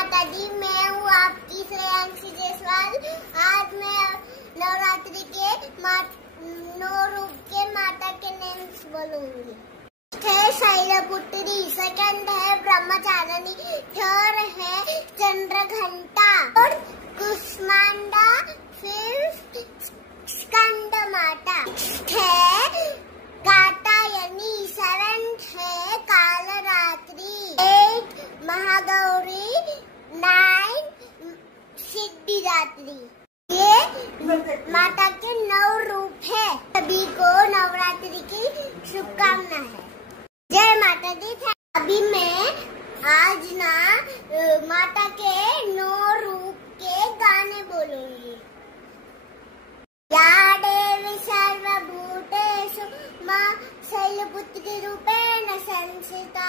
माता दी, मैं हूँ आपकी श्रेयांशी जायसवाल। आज मैं नवरात्रि के 9 रूप के माता के नेम्स बोलूंगी। है शैलपुत्री, सेकंड है ब्रह्मचारिणी, थर्ड है चंद्रघंटा और कुष्मांडा, फिफ्थ स्कंद माता है कात्यायनी, सेवेंथ है कालरात्रि, 8 महागौरी, 9 सिद्धिदात्री। ये माता के 9 रूप है। सभी को नवरात्रि की शुभकामना है। जय माता दी। अभी मैं आज माता के 9 रूप के गाने बोलूंगी। या देवी सर्वभूतेषु मां शैलपुत्री रूपेण संस्थिता,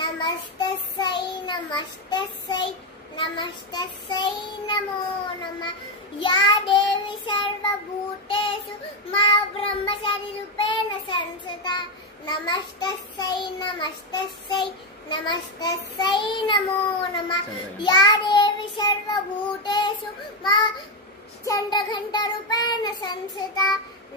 नमस्तस्यै नमस्तस्यै नमस्तस्यै नमो नमः। या देवी सर्वभूतेषु मां ब्रह्मचारी रूपेण संस्थिता, नमस्तस्यै नमस्तस्यै नमस्तस्यै नमो नमः। या देवी सर्वभूतेषु मां चंद्रघंटा रूपेण संस्थिता,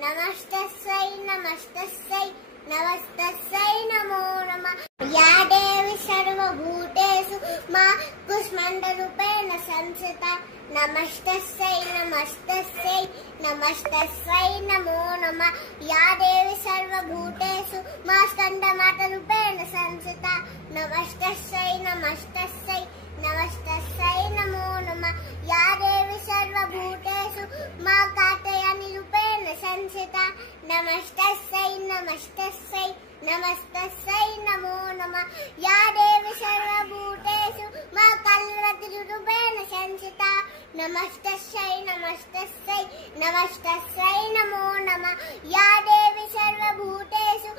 नमस्तस्यै नमस्तस्यै नमस्तस्यै नमो नमः। या देवी सर्वभूतेषु मां कुष्मांडा रूपेण संस्थिता, नमस्तस्यै नमस्तस्यै नमस्तस्यै नमो नमः। या देवी सर्वभूतेषु मां स्कंदमाता रूपेण संस्थिता, नमस्तस्यै नमस्तस्यै नमस्तस्यै नमो नमः। या देवी सर्वभूतेषु मां कात्यायनी रूपेण संस्थिता, नमस्तस्यै नमस्तस्यै नमस्तस्यै नमो नमः। या देवी सर्वभूतेषु मां कालरात्रि रूपेण संस्थिता, नमस्तस्यै नमस्तस्यै नमस्तस्यै नमो नमः। या देवी सर्वभूतेषु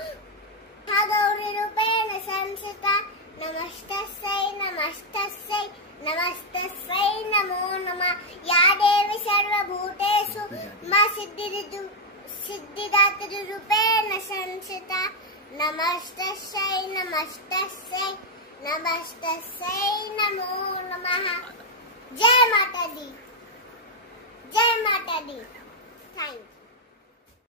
महागौरी रूपेण संस्थिता, नमस्तस्यै नमस्तस्यै नमस्तस्यै नमो नमः। या देवी सर्वभूतेषु मां सिद्धिदात्री रूपेण संस्थिता, नमस्तस्यै नमस्तस्यै नमस्तस्यै नमो नमः। जय माता दी। जय माता दी। Thank you.